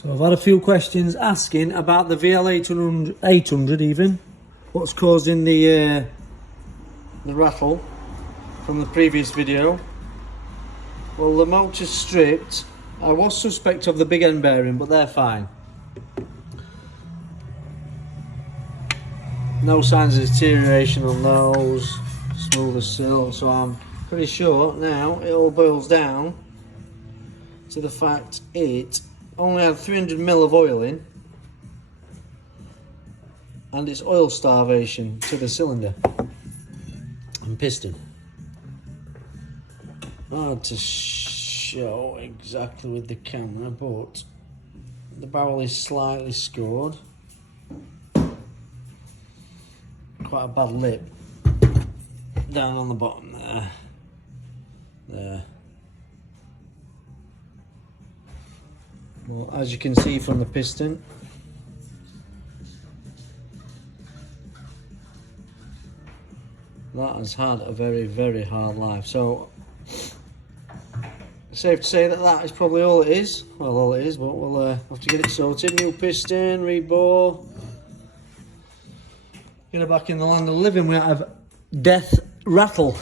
So I've had a few questions asking about the VL800 even, what's causing the rattle from the previous video. Well, the motor's stripped. I was suspect of the big end bearing, but they're fine. No signs of deterioration on those, smooth as silk, so I'm pretty sure now it all boils down to the fact it only had 300 ml of oil in, and it's oil starvation to the cylinder and piston. Hard to show exactly with the camera, but the barrel is slightly scored. Quite a bad lip down on the bottom there. There. Well, as you can see from the piston, that has had a very, very hard life. So, safe to say that that is probably all it is. Well, all it is, but we'll have to get it sorted. New piston, rebore. Get her back in the land of living. We have death rattle.